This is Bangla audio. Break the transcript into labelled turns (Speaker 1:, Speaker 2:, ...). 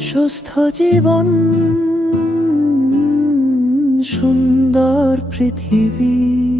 Speaker 1: সুস্থ জীবন সুন্দর পৃথিবী।